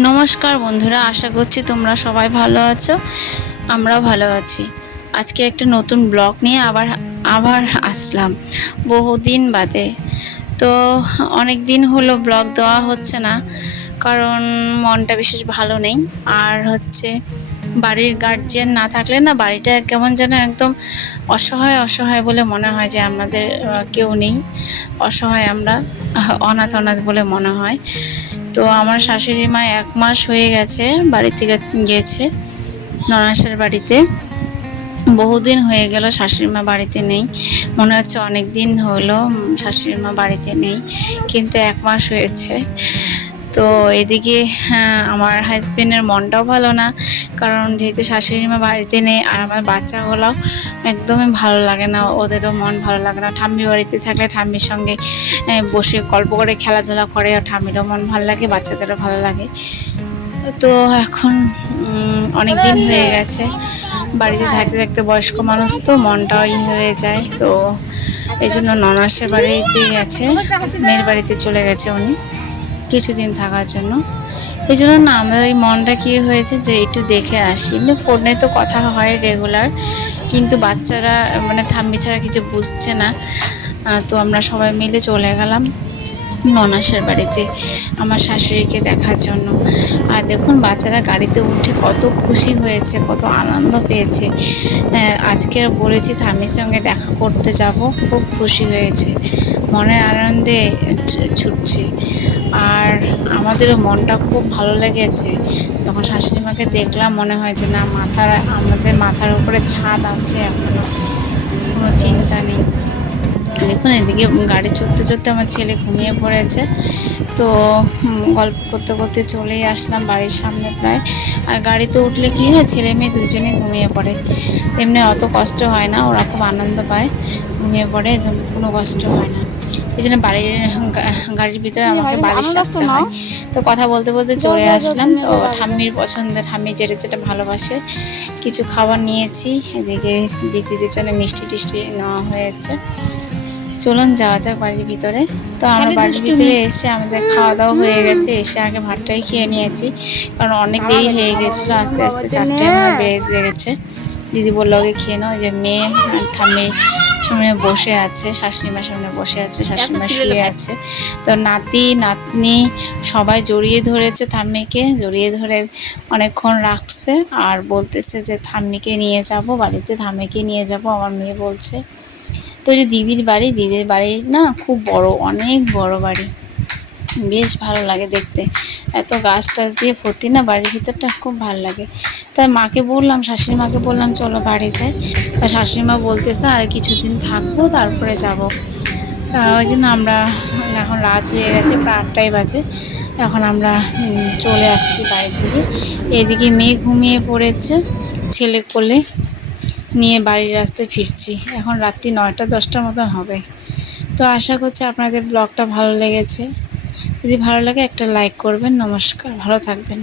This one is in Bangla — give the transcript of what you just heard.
নমস্কার বন্ধুরা, আশা করছি তোমরা সবাই ভালো আছো। আমরাও ভালো আছি। আজকে একটা নতুন ব্লগ নিয়ে আবার আবার আসলাম বহুদিন বাদে। তো অনেক দিন হলো ব্লগ দেওয়া হচ্ছে না, কারণ মনটা বিশেষ ভালো নেই। আর হচ্ছে বাড়ির গার্জিয়ান না থাকলে না বাড়িটা কেমন যেন একদম অসহায় অসহায় বলে মনে হয়, যে আমাদের কেউ নেই, অসহায় আমরা, অনাথ অনাথ বলে মনে হয়। তো আমার শাশুড়ি মা 1 মাস হয়ে গেছে বাড়ি থেকে গিয়েছে ননাসের বাড়িতে। বহুদিন হয়ে গেল শাশুড়ি মা বাড়িতে নেই, মনে হচ্ছে অনেক দিন হলো শাশুড়ি মা বাড়িতে নেই, কিন্তু 1 মাস হয়েছে। তো এদিকে আমার হাজবেন্ডের মনটাও ভালো না, কারণ যেহেতু শাশুড়ি মা বাড়িতে নেই, আর আমার বাচ্চাগুলোও একদমই ভালো লাগে না, ওদেরও মন ভালো লাগে না। ঠাম্মি বাড়িতে থাকলে ঠাম্মির সঙ্গে বসে গল্প করে খেলাধুলা করে, আর ঠাম্মিরও মন ভালো লাগে, বাচ্চাদেরও ভালো লাগে। তো এখন অনেক দিন হয়ে গেছে বাড়িতে থাকতে থাকতে, বয়স্ক মানুষ তো মনটাও হয়ে যায়। তো এই জন্য ননাসের বাড়িতে গেছে, মেয়ের বাড়িতে চলে গেছে উনি কিছুদিন থাকার জন্য। এই জন্য না আমাদের এই মনটা কী হয়েছে যে একটু দেখে আসি। এমনি ফোনে তো কথা হয় রেগুলার, কিন্তু বাচ্চারা মানে ঠাম্মি ছাড়া কিছু বুঝছে না। তো আমরা সবাই মিলে চলে গেলাম ননাসের বাড়িতে আমার শাশুড়িকে দেখার জন্য। আর দেখুন বাচ্চারা গাড়িতে উঠে কত খুশি হয়েছে, কত আনন্দ পেয়েছে। আজকে বলেছি ঠাম্মির সঙ্গে দেখা করতে যাব, খুব খুশি হয়েছে, মনের আনন্দে ছুটছে। আর আমাদেরও মনটা খুব ভালো লেগেছে যখন শাশুড়ি মাকে দেখলাম। মনে হয় যে না, আমাদের মাথার উপরে ছাদ আছে, এখনো কোনো চিন্তা নেই। দেখুন এদিকে গাড়ি চড়তে চড়তে আমার ছেলে ঘুমিয়ে পড়েছে। তো গল্প করতে করতে চলেই আসলাম বাড়ির সামনে প্রায়। আর গাড়িতে উঠলে কী হয়, ছেলে মেয়ে দুজনেই ঘুমিয়ে পড়ে, এমনি অত কষ্ট হয় না, ওরা খুব আনন্দ পায়, ঘুমিয়ে পড়ে, কোনো কষ্ট হয় না। এই জন্য গাড়ির ভিতরে আমাকে বালিশ রাখতে হয়। তো কথা বলতে বলতে চলে আসলাম। তো ঠাম্মির পছন্দের, ঠাম্মি যেটা যেটা ভালোবাসে কিছু খাবার নিয়েছি। এদিকে দিদিদের জন্য মিষ্টি টিষ্টি নেওয়া হয়েছে। চলুন যাওয়া যাক বাড়ির ভিতরে। তো আমরা বাড়ির ভিতরে এসে আমাদের খাওয়া দাওয়া হয়ে গেছে, এসে আগে ভাতটাই খেয়ে নিয়েছি, কারণ অনেক দেরি হয়ে গেছিলো, আস্তে আস্তে 4টে বেজে গেছে। দিদি বললো আগে খেয়ে নাও, যে মেয়ে ঠাম্মির সামনে বসে আছে, শাশুড়ি মার সামনে বসে আছে, শাশুড়ি মা শুয়ে আছে। তো নাতি নাতনি সবাই জড়িয়ে ধরেছে ঠাম্মিকে, জড়িয়ে ধরে অনেকক্ষণ রাখছে, আর বলতেছে যে ঠাম্মিকে নিয়ে যাব বাড়িতে, ঠাম্মিকে নিয়ে যাব আমার মেয়ে বলছে। তো এটা দিদির বাড়ি না খুব বড়, অনেক বড় বাড়ি, বেশ ভালো লাগে দেখতে, এত গাছ টাছ দিয়ে ভর্তি না বাড়ির ভিতরটা, খুব ভালো লাগে। তাই মাকে বললাম, শাশুড়ি মাকে বললাম চলো বাড়িতে। তা শাশুড়ি মা বলতেছে আর কিছুদিন থাকবো তারপরে যাব। ওই জন্য আমরা, এখন রাত হয়ে গেছে, প্রায় 8টাই বাজে, এখন আমরা চলে আসছি বাড়ির দিকে। এদিকে মেয়ে ঘুমিয়ে পড়েছে, ছেলে কোলে নিয়ে বাড়ির রাস্তায় ফিরছি। এখন রাত্রি 9টা-10টার মতন হবে। তো আশা করছি আপনাদের ব্লগটা ভালো লেগেছে। যদি ভালো লাগে একটা লাইক করবেন। নমস্কার, ভালো থাকবেন।